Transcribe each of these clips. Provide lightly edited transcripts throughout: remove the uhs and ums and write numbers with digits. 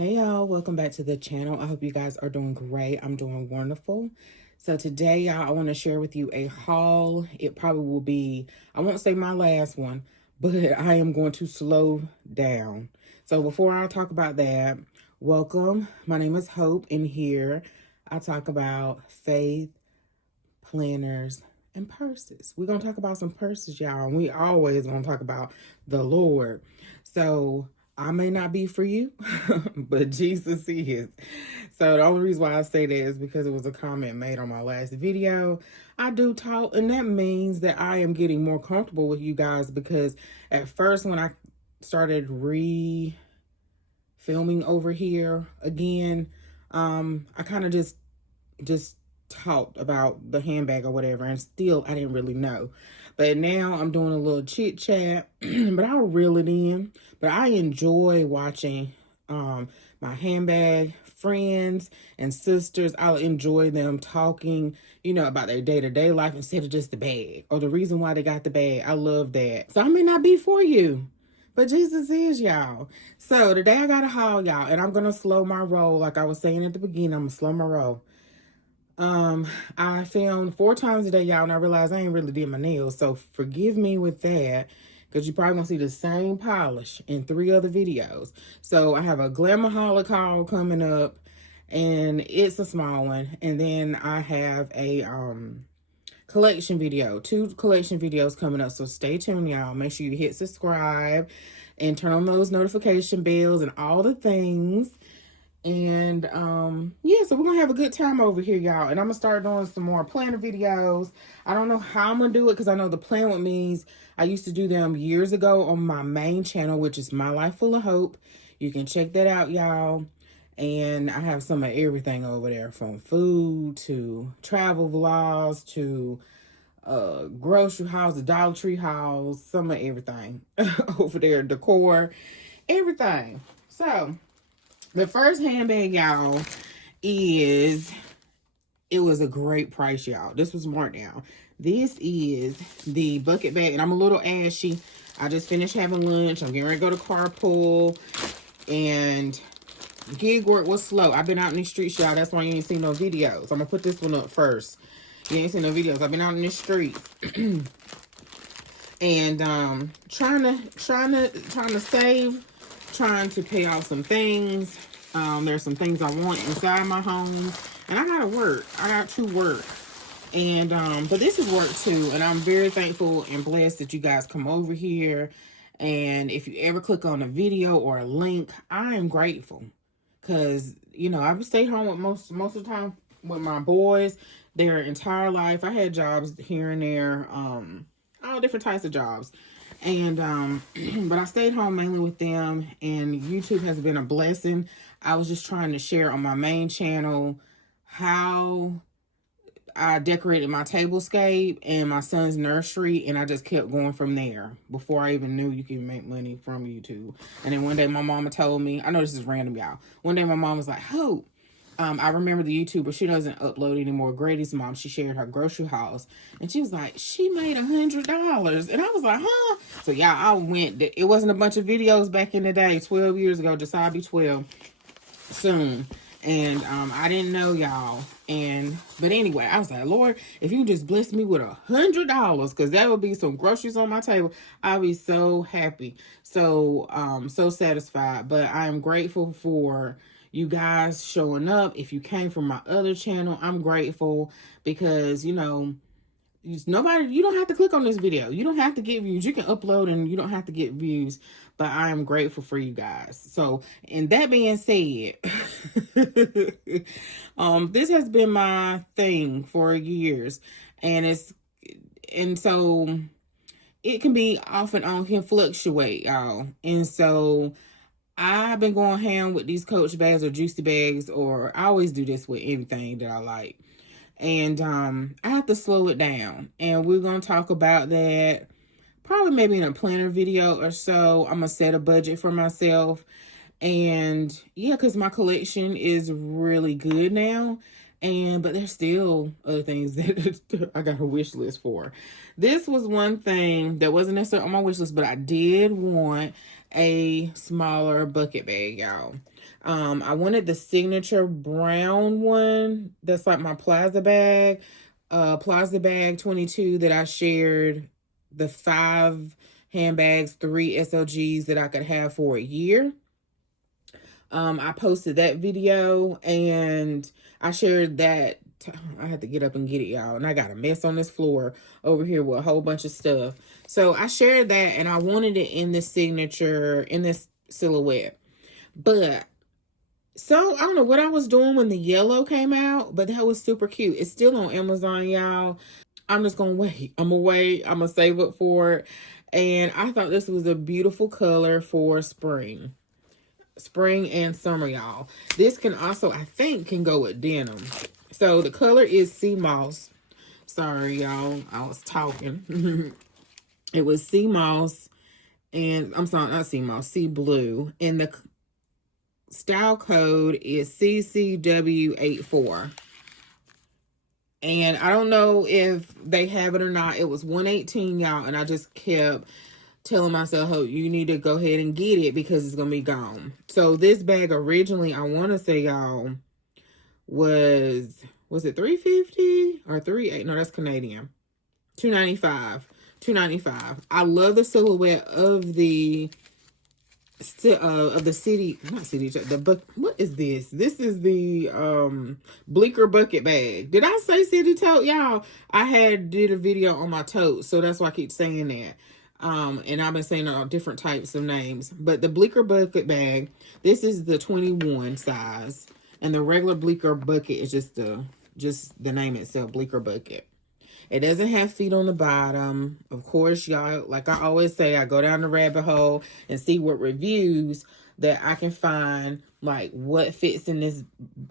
Hey y'all, welcome back to the channel. I hope you guys are doing great. I'm doing wonderful. So today, y'all, I want to share with you a haul. It probably will be, I won't say my last one, but I am going to slow down. So before I talk about that, welcome. My name is Hope, and here I talk about faith, planners, and purses. We're going to talk about some purses, y'all, and we always going to talk about the Lord. So I may not be for you, but Jesus is. So the only reason why I say that is because it was a comment made on my last video. I do talk, and that means that I am getting more comfortable with you guys, because at first when I started filming over here again, I kind of just talked about the handbag or whatever, and still I didn't really know. But now I'm doing a little chit chat, but I'll reel it in. But I enjoy watching my handbag friends and sisters. I'll enjoy them talking, about their day-to-day life instead of just the bag or the reason why they got the bag. I love that. So I may not be for you, but Jesus is, y'all. So today I got a haul, y'all, and I'm gonna slow my roll. Like I was saying at the beginning, I'm gonna slow my roll. I filmed 4 times a day, y'all, and I realized I ain't really did my nails, so forgive me with that, because you probably gonna see the same polish in 3 other videos. So I have a Glamaholic haul coming up, and it's a small one, and then I have a collection video, 2 collection videos coming up, so stay tuned, y'all. Make sure you hit subscribe and turn on those notification bells and all the things. And yeah, so we're gonna have a good time over here, y'all, and I'm gonna start doing some more planner videos. I don't know how I'm gonna do it, because I know the Plan With Me's, I used to do them years ago on my main channel, which is My Life Full of Hope. You can check that out, y'all. And I have some of everything over there, from food to travel vlogs to grocery house, the Dollar Tree house, some of everything over there, decor, everything. So the first handbag, y'all, it was a great price, y'all. This was marked down. This is the bucket bag, and I'm a little ashy. I just finished having lunch. I'm getting ready to go to carpool, and gig work was slow. I've been out in the streets, y'all. That's why you ain't seen no videos. I'm gonna put this one up first. You ain't seen no videos. I've been out in the streets. And trying to save, trying to pay off some things. There's some things I want inside my home, and I gotta work. I got to work, and but this is work too, and I'm very thankful and blessed that you guys come over here. And if you ever click on a video or a link, I am grateful, because I would stay home with most of the time with my boys their entire life. I had jobs here and there, all different types of jobs. And but I stayed home mainly with them, and YouTube has been a blessing. I was just trying to share on my main channel how I decorated my tablescape and my son's nursery, and I just kept going from there before I even knew you can make money from YouTube. And then one day my mama told me, I know this is random, y'all. One day my mom was like, "Hope, I remember the YouTuber, she doesn't upload anymore, Grady's mom, she shared her grocery hauls, and she was like, she made $100. And I was like, huh? So yeah, I went. It wasn't a bunch of videos back in the day, 12 years ago. Just I'll be 12 soon. And I didn't know, y'all. But anyway, I was like, Lord, if you just bless me with $100, because that would be some groceries on my table, I'll be so happy. So so satisfied. But I am grateful for you guys showing up. If you came from my other channel, I'm grateful, because you don't have to click on this video. You don't have to get views. You can upload and you don't have to get views. But I am grateful for you guys. So, and that being said, this has been my thing for years, and so it can be off and on, can fluctuate, y'all. And so I've been going ham with these Coach bags or juicy bags, or I always do this with anything that I like. And I have to slow it down, and we're gonna talk about that probably maybe in a planner video or so. I'm gonna set a budget for myself, and yeah, because my collection is really good now, But there's still other things that I got a wish list for. This was one thing that wasn't necessarily on my wish list, but I did want a smaller bucket bag, y'all. I wanted the signature brown one that's like my Plaza bag, Plaza bag 22 that I shared, the 5 handbags, 3 SLGs that I could have for a year. I posted that video and I shared that. I had to get up and get it, y'all. And I got a mess on this floor over here with a whole bunch of stuff. So I shared that and I wanted it in this signature, in this silhouette. But so I don't know what I was doing when the yellow came out, but that was super cute. It's still on Amazon, y'all. I'm just gonna wait. I'm gonna wait. I'm gonna save up for it. And I thought this was a beautiful color for spring and summer, y'all. This can also, I think, can go with denim. So the color is sea moss. Sorry, y'all, I was talking. It was sea moss, and I'm sorry, not sea moss, sea blue, and the style code is CCW84. And I don't know if they have it or not. It was 118, y'all, and I just kept telling myself, oh, you need to go ahead and get it because it's gonna be gone. So this bag originally, I want to say, y'all, was it 350 or 38? No, that's Canadian. 295. 295. I love the silhouette of the city, not city, the what is this? This is the Bleecker bucket bag. Did I say city tote, y'all? I did a video on my tote, so that's why I keep saying that. And I've been saying all different types of names, but the Bleecker bucket bag, this is the 21 size, and the regular Bleecker bucket is just the name itself, Bleecker bucket. It doesn't have feet on the bottom. Of course, y'all, like I always say, I go down the rabbit hole and see what reviews that I can find, like what fits in this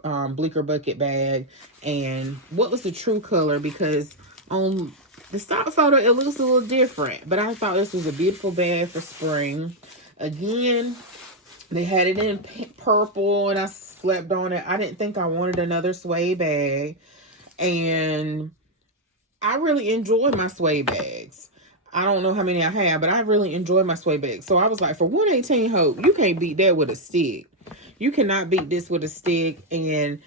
Bleecker bucket bag and what was the true color, because on the stock photo, it looks a little different, but I thought this was a beautiful bag for spring. Again, they had it in purple, and I slept on it. I didn't think I wanted another suede bag, and I really enjoy my suede bags. I don't know how many I have, but I really enjoy my suede bags. So I was like, for 118, Hope, you can't beat that with a stick. You cannot beat this with a stick, and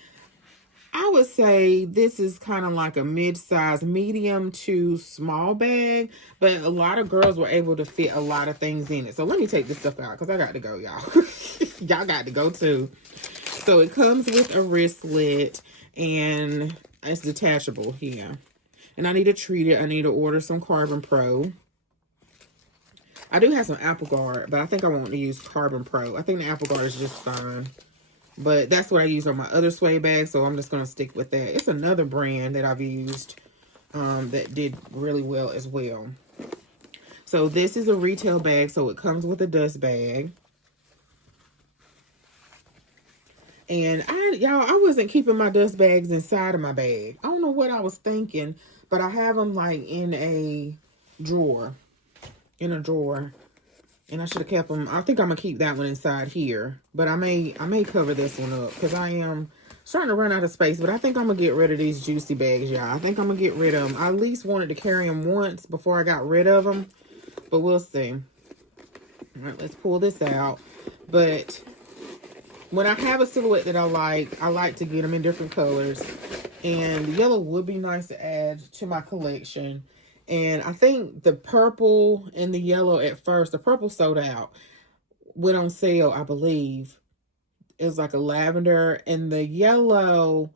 I would say this is kind of like a mid-size, medium to small bag, but a lot of girls were able to fit a lot of things in it. So let me take this stuff out because I got to go, y'all. Y'all got to go too. So it comes with a wristlet, and it's detachable here. And I need to treat it. I need to order some Carbon Pro. I do have some Apple Guard, but I think I want to use Carbon Pro. I think the Apple Guard is just fine. But that's what I use on my other suede bag, so I'm just going to stick with that. It's another brand that I've used that did really well as well. So this is a retail bag, so it comes with a dust bag. And I wasn't keeping my dust bags inside of my bag. I don't know what I was thinking, but I have them like in a drawer. And I should have kept them. I think I'm going to keep that one inside here. But I may cover this one up because I am starting to run out of space. But I think I'm going to get rid of these juicy bags, y'all. I think I'm going to get rid of them. I at least wanted to carry them once before I got rid of them. But we'll see. All right, let's pull this out. But when I have a silhouette that I like to get them in different colors. And the yellow would be nice to add to my collection. And I think the purple and the yellow at first, the purple sold out, went on sale, I believe. It was like a lavender, and the yellow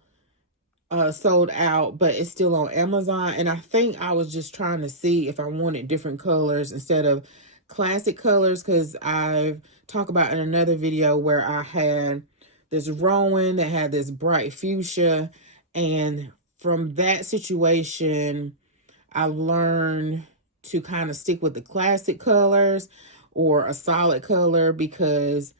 sold out, but it's still on Amazon. And I think I was just trying to see if I wanted different colors instead of classic colors, because I've talked about in another video where I had this Rowan that had this bright fuchsia, and from that situation I learned to kind of stick with the classic colors or a solid color, because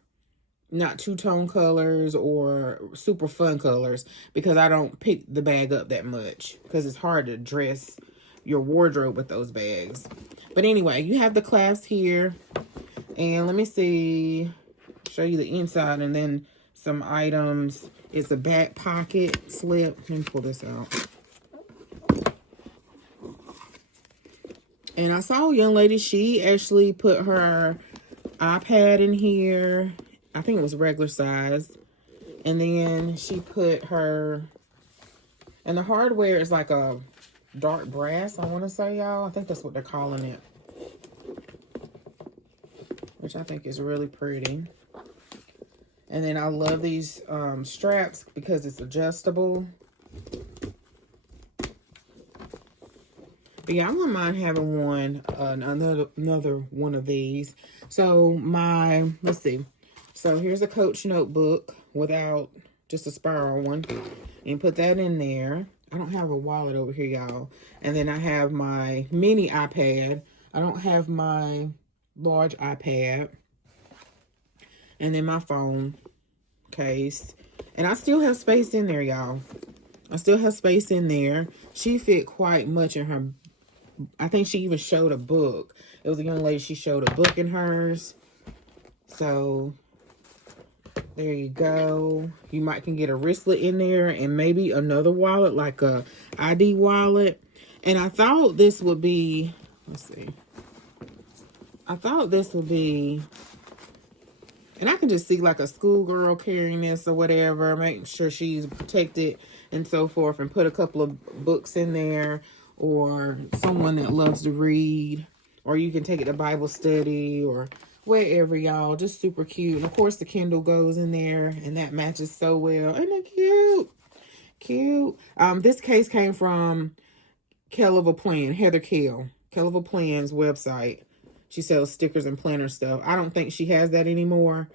not two-tone colors or super fun colors, because I don't pick the bag up that much because it's hard to dress your wardrobe with those bags. But anyway, you have the clasp here, and let me show you the inside, and then some items. It's a back pocket slip. Let me pull this out. And I saw a young lady, she actually put her iPad in here. I think it was regular size. And then she put her, and the hardware is like a dark brass, I want to say, y'all. I think that's what they're calling it. Which I think is really pretty. And then I love these straps because it's adjustable. But yeah, I wouldn't mind having one, another one of these. So let's see. So here's a Coach notebook without just a spiral one. And put that in there. I don't have a wallet over here, y'all. And then I have my mini iPad. I don't have my large iPad. And then my phone case. And I still have space in there, y'all. I still have space in there. She fit quite much in her. I think she even showed a book. It was a young lady. She showed a book in hers. So there you go. You can get a wristlet in there and maybe another wallet, like a ID wallet. And I thought this would be, let's see. I thought this would be, and I can just see like a schoolgirl carrying this or whatever, make sure she's protected and so forth, and put a couple of books in there, or someone that loves to read, or you can take it to Bible study or wherever, y'all. Just super cute. And of course the Kindle goes in there, and that matches so well. Isn't it cute? Cute. This case came from Kell of a Plan, Heather Kell of a Plan's website. She sells stickers and planner stuff. I don't think she has that anymore.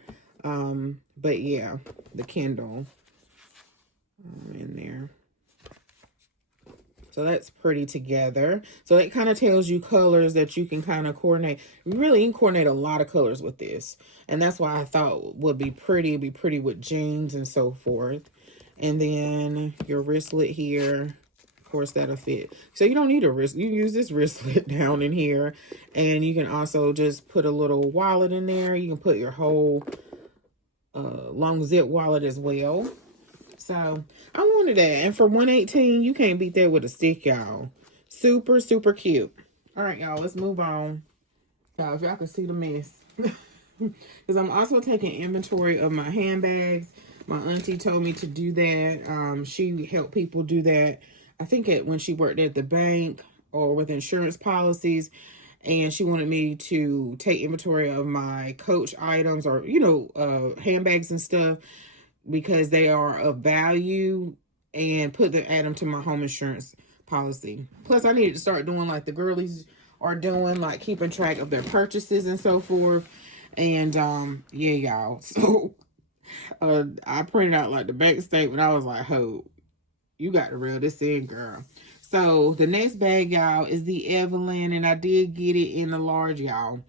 But yeah, the Kindle in there. So that's pretty together. So it kind of tells you colors that you can kind of coordinate. Really, you can coordinate a lot of colors with this. And that's why I thought would be pretty. It'd be pretty with jeans and so forth. And then your wristlet here. Of course, that'll fit. So you don't need a wrist. You use this wristlet down in here. And you can also just put a little wallet in there. You can put your whole long zip wallet as well. So I wanted that. And for $118, you can't beat that with a stick, y'all. Super, super cute. All right, y'all, let's move on. Y'all, if y'all can see the mess. Because I'm also taking inventory of my handbags. My auntie told me to do that. She helped people do that. I think when she worked at the bank or with insurance policies. And she wanted me to take inventory of my Coach items or, handbags and stuff, because they are of value, and add them to my home insurance policy. Plus, I needed to start doing like the girlies are doing, like keeping track of their purchases and so forth. And yeah, y'all. So I printed out like the bank statement. I was like, ho, you got to reel this in, girl. So the next bag, y'all, is the Evelyn, and I did get it in the large, y'all.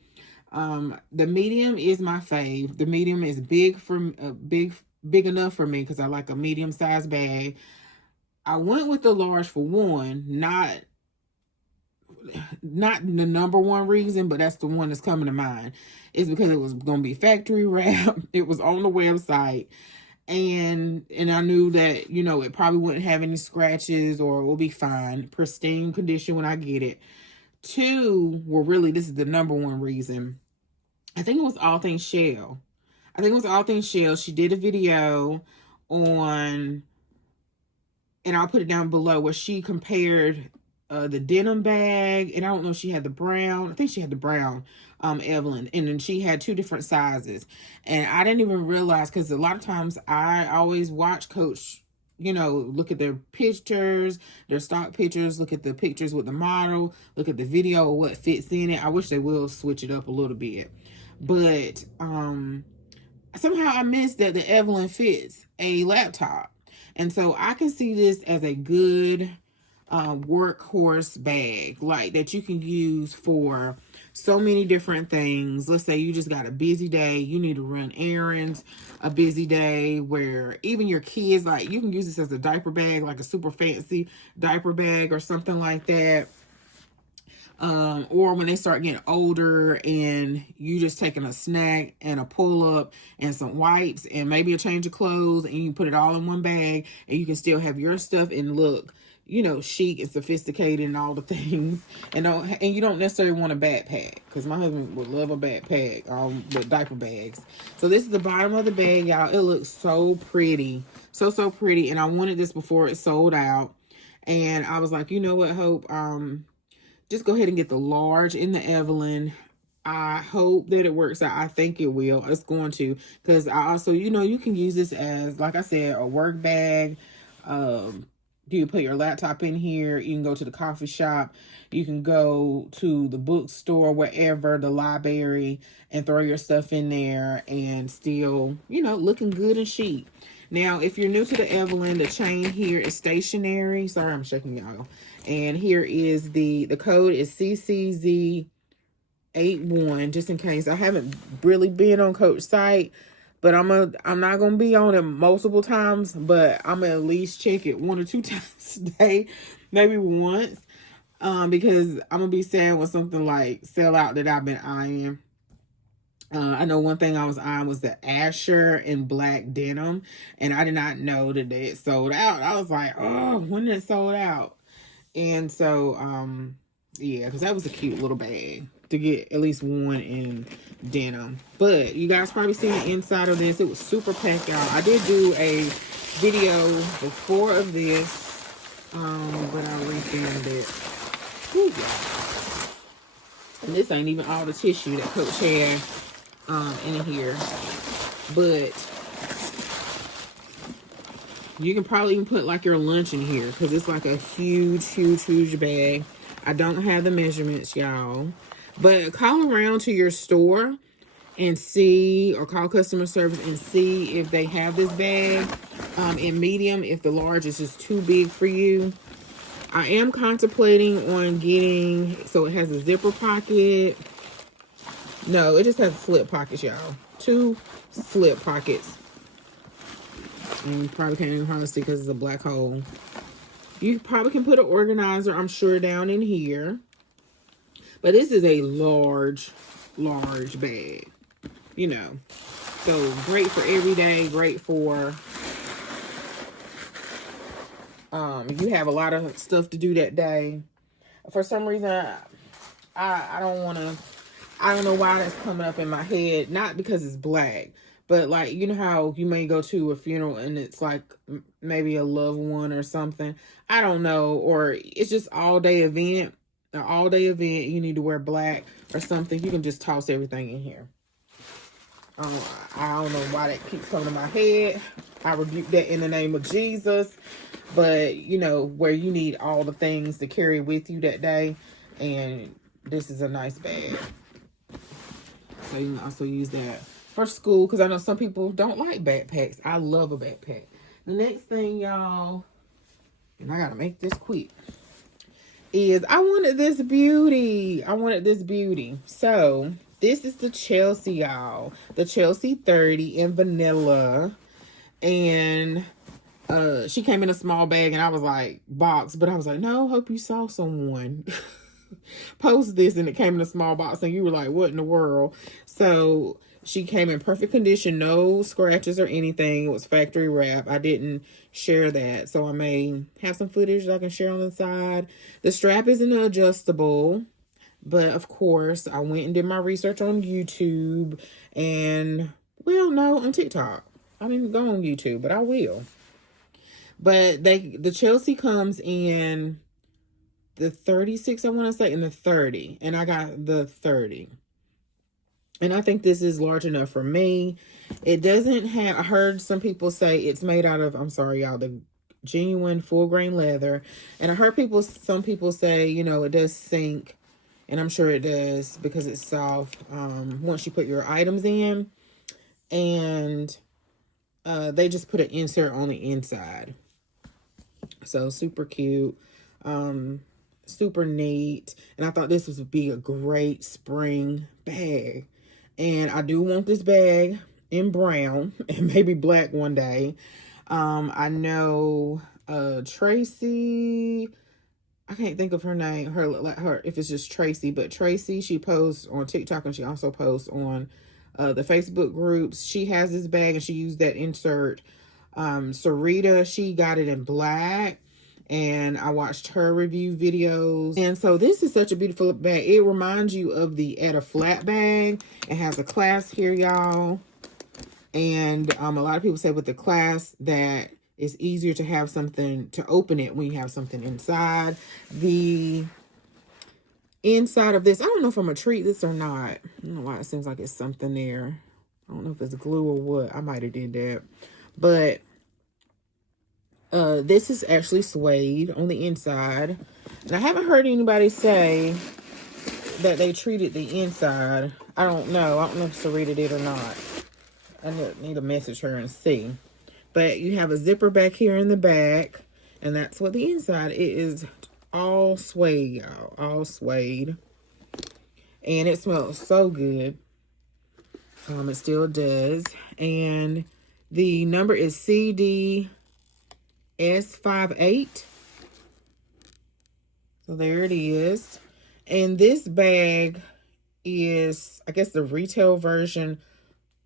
The medium is my fave. The medium is big enough for me because I like a medium-sized bag. I went with the large for one, not the number one reason, but that's the one that's coming to mind. It's because it was going to be factory wrap. It was on the website. And I knew that, it probably wouldn't have any scratches, or it will be fine. Pristine condition when I get it. Two, this is the number one reason. I think it was All Things Shell. She did a video on, and I'll put it down below, where she compared the denim bag, and I don't know if she had the brown. I think she had the brown Evelyn, and then she had two different sizes. And I didn't even realize, because a lot of times I always watch Coach, look at their pictures, their stock pictures, look at the pictures with the model, look at the video of what fits in it. I wish they will switch it up a little bit. But somehow I missed that the Evelyn fits a laptop. And so I can see this as a good workhorse bag, like that you can use for so many different things. Let's say you just got a busy day, you need to run errands, a busy day where even your kids, like you can use this as a diaper bag, like a super fancy diaper bag or something like that. or when they start getting older and you just taking a snack and a pull-up and some wipes and maybe a change of clothes, and you put it all in one bag, and you can still have your stuff and look, you know, chic and sophisticated and all the things. And you don't necessarily want a backpack, because my husband would love a backpack with diaper bags. So this is the bottom of the bag, y'all. It looks so pretty. So pretty. And I wanted this before it sold out. And I was like, you know what, Hope? Just go ahead and get the large in the Evelyn. I hope that it works out. I think it will. It's going to. Because I also, you know, you can use this as, like I said, a work bag. You can put your laptop in here. You can go to the coffee shop. You can go to the bookstore, wherever, the library, and throw your stuff in there and still, you know, looking good and chic. Now, if you're new to the Evelyn, the chain here is stationary. Sorry, I'm shaking y'all. And here is the code is CCZ81, just in case. I haven't really been on Coach site, but I'm not gonna be on it multiple times, but I'm gonna at least check it 1 or 2 times a day, maybe once, because I'm gonna be sad when something like sell out that I've been eyeing. I know one thing I was eyeing was the Asher in black denim, and I did not know that it sold out. I was like, oh, when did it sold out? And so, yeah, because that was a cute little bag to get at least one in denim. But you guys probably seen the inside of this. It was super packed out. I did do a video before of this, but I refilmed it. Whew, yeah. And this ain't even all the tissue that Coach had in here. But you can probably even put like your lunch in here, because it's like a huge bag. I don't have the measurements, y'all. But call around to your store and see, or call customer service and see if they have this bag in medium, if the large is just too big for you. I am contemplating on getting, so it has a zipper pocket. No, it just has slip pockets, y'all. 2 slip pockets. And you probably can't even hardly see because it's a black hole. You probably can put an organizer, I'm sure, down in here. But this is a large bag, you know. So great for every day, great for you have a lot of stuff to do that day. For some reason, I don't know why that's coming up in my head. Not because it's black, but like, you know how you may go to a funeral and it's like maybe a loved one or something. I don't know. Or it's just all day event. An all day event. You need to wear black or something. You can just toss everything in here. I don't know why that keeps coming to my head. I rebuke that in the name of Jesus. But, you know, where you need all the things to carry with you that day. And this is a nice bag. So you can also use that for school, because I know some people don't like backpacks. I love a backpack. The next thing, y'all, and I gotta make this quick, is I wanted this beauty. So this is the Chelsea, y'all. The Chelsea 30 in vanilla. And she came in a small bag, and I was like, box. But I was like, no, hope you saw someone post this and it came in a small box and you were like, what in the world? So she came in perfect condition, no scratches or anything. It was factory wrap. I didn't share that, so I may have some footage that I can share on the side. The strap isn't adjustable, but of course I went and did my research on YouTube, and well, no, on TikTok. I didn't go on YouTube, but I will. But the Chelsea comes in the 36, I want to say, and the 30. And I got the 30. And I think this is large enough for me. It doesn't have, I heard some people say it's made out of, I'm sorry, y'all, the genuine full grain leather. And I heard some people say, you know, it does sink. And I'm sure it does because it's soft once you put your items in. And they just put an insert on the inside. So super cute. Super neat. And I thought this would be a great spring bag. And I do want this bag in brown and maybe black one day. I know Tracy, I can't think of her name, her if it's just Tracy, but Tracy, she posts on TikTok and she also posts on the Facebook groups. She has this bag and she used that insert. Sarita, she got it in black, and I watched her review videos. And so this is such a beautiful bag. It reminds you of the Etta flat bag. It has a clasp here, y'all. And a lot of people say with the clasp that it's easier to have something to open it when you have something inside. The inside of this, I don't know if I'm gonna treat this or not. I don't know why it seems like it's something there. I don't know if it's glue or what. I might have did that. But this is actually suede on the inside. And I haven't heard anybody say that they treated the inside. I don't know. I don't know if Sarita did or not. I need to message her and see. But you have a zipper back here in the back. And that's what the inside is. All suede, y'all. All suede. And it smells so good. It still does. And the number is CDS58. So there it is. And this bag is, I guess, the retail version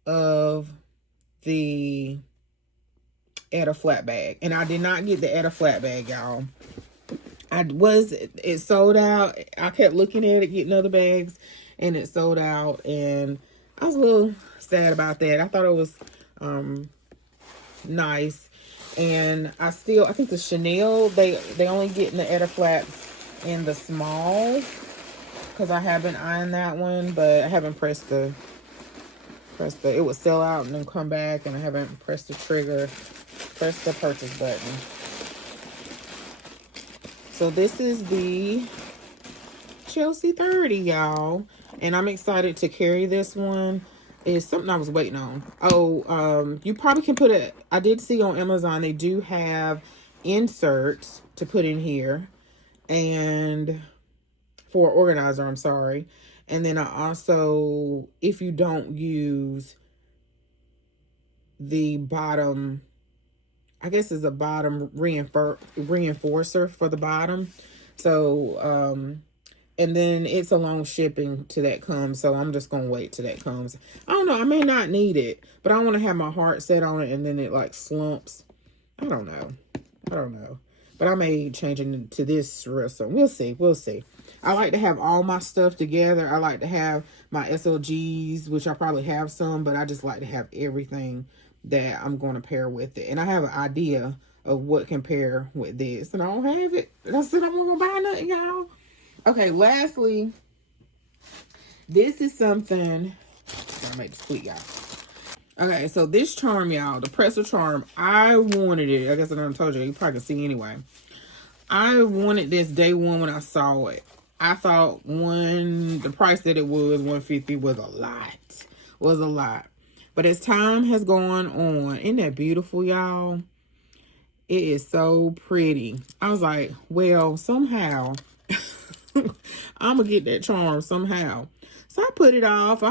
of the Etta flat bag. And I did not get the Etta flat bag, y'all. It sold out. I kept looking at it, getting other bags, and it sold out. And I was a little sad about that. I thought it was nice. And I think the Chanel, they only get in the Etta flats in the small, because I have been eyeing that one, but I haven't pressed the, it would sell out and then come back, and I haven't pressed the purchase button. So this is the Chelsea 30, y'all. And I'm excited to carry this one. It's something I was waiting on. Oh, you probably can put it, I did see on Amazon, they do have inserts to put in here. And for organizer, I'm sorry. And then I also, if you don't use the bottom, I guess it's a bottom reinforcer for the bottom. So, and then it's a long shipping till that comes. So I'm just going to wait till that comes. I don't know. I may not need it, but I want to have my heart set on it and then it like slumps. I don't know. But I may change it to this real soon. We'll see. I like to have all my stuff together. I like to have my SLGs, which I probably have some, but I just like to have everything that I'm going to pair with it. And I have an idea of what can pair with this. And I don't have it. I said I'm going to buy nothing, y'all. Okay, lastly, this is something. I made this quick, y'all. Okay, so this charm, y'all, the Pretzel charm, I wanted it. I guess I done told you. You probably can see anyway. I wanted this day one when I saw it. I thought the price that it was, $150, was a lot. But as time has gone on, isn't that beautiful, y'all? It is so pretty. I was like, well, somehow, I'm going to get that charm somehow. So I put it off.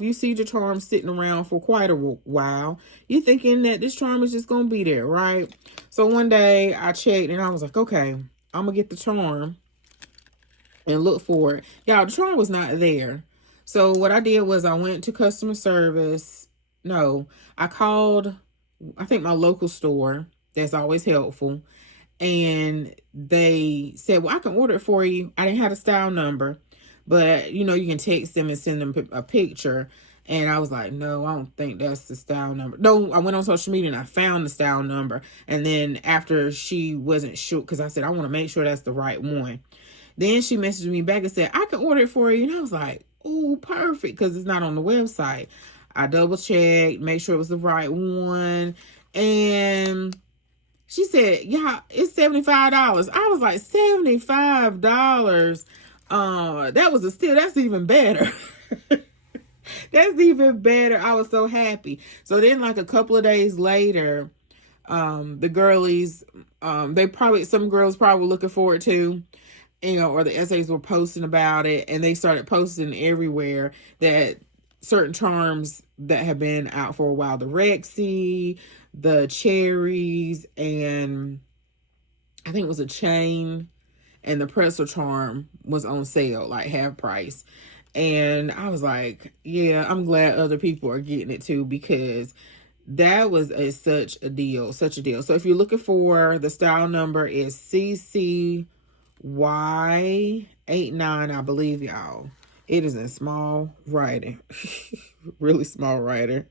You see the charm sitting around for quite a while. You're thinking that this charm is just going to be there, right? So one day I checked and I was like, okay, I'm going to get the charm and look for it. Y'all, the charm was not there. So what I did was I went to customer service. No, I called, I think, my local store. That's always helpful. And they said, well, I can order it for you. I didn't have a style number, but you know, you can text them and send them a picture. And I was like, no, I don't think that's the style number. No, I went on social media and I found the style number. And then after she wasn't sure, because I said, I want to make sure that's the right one. Then she messaged me back and said, I can order it for you. And I was like, oh, perfect, because it's not on the website. I double checked, make sure it was the right one. And she said, yeah, it's $75. I was like, $75? That was a steal. That's even better. That's even better. I was so happy. So then like a couple of days later, the girlies, some girls probably were looking forward to, you know, or the essays were posting about it, and they started posting everywhere that certain charms that have been out for a while, the Rexy, the cherries, and I think it was a chain, and the Pretzel charm was on sale, like half price. And I was like, yeah, I'm glad other people are getting it too, because that was such a deal, such a deal. So if you're looking for, the style number is CCY89, I believe, y'all. It is in small writing, really small writing.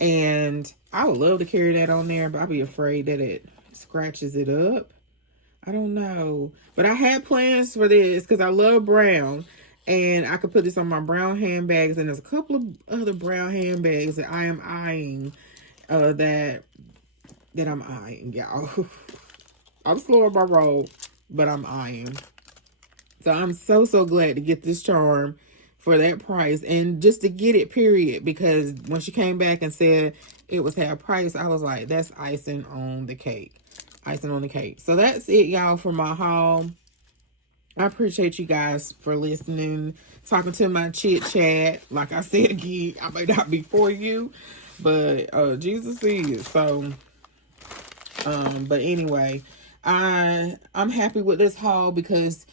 And I would love to carry that on there, but I'd be afraid that it scratches it up. I don't know. But I had plans for this because I love brown. And I could put this on my brown handbags. And there's a couple of other brown handbags that I am eyeing. That I'm eyeing, y'all. I'm slow on my roll, but I'm eyeing. So I'm so, so glad to get this charm for that price. And just to get it, period. Because when she came back and said it was half price, I was like, that's icing on the cake. Icing on the cake. So that's it, y'all, for my haul. I appreciate you guys for listening, talking to my chit chat. Like I said again, I may not be for you, but Jesus is. So but anyway, I'm happy with this haul because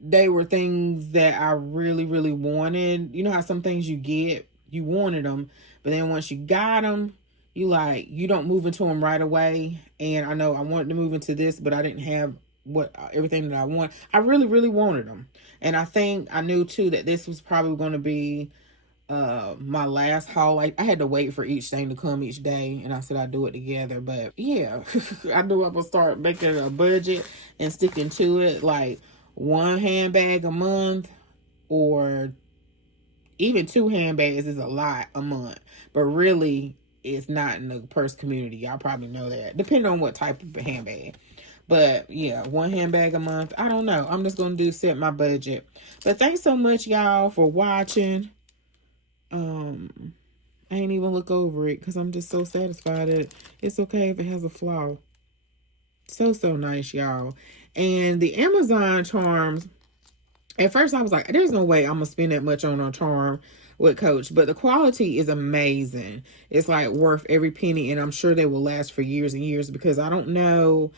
they were things that I really, really wanted. You know how some things you get, you wanted them, but then once you got them, you don't move into them right away. And I know I wanted to move into this, but I didn't have everything that I want. I really, really wanted them. And I think I knew too that this was probably going to be my last haul. Like, I had to wait for each thing to come each day, and I said I'd do it together. But yeah, I knew I would start making a budget and sticking to it, like one handbag a month, or even 2 handbags is a lot a month, but really it's not in the purse community. Y'all probably know that, depending on what type of handbag. But yeah, 1 handbag a month, I don't know. I'm just gonna set my budget. But thanks so much, y'all, for watching. I ain't even look over it because I'm just so satisfied that it's okay if it has a flaw. So nice, y'all. And the Amazon charms, at first I was like, there's no way I'm gonna spend that much on a charm with Coach, but the quality is amazing. It's like worth every penny, and I'm sure they will last for years and years, because I don't know,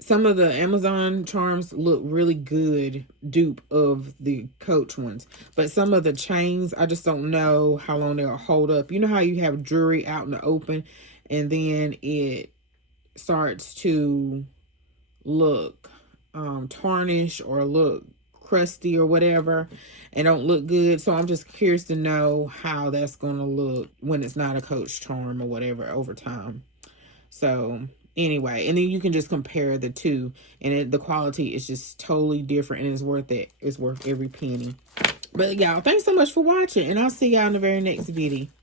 some of the Amazon charms look really good dupe of the Coach ones, but some of the chains, I just don't know how long they'll hold up. You know how you have jewelry out in the open and then it starts to look tarnished or look crusty or whatever and don't look good. So I'm just curious to know how that's going to look when it's not a Coach charm or whatever over time. So anyway, and then you can just compare the two, and the quality is just totally different, and it's worth it. It's worth every penny. But y'all, thanks so much for watching, and I'll see y'all in the very next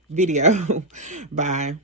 video. Bye.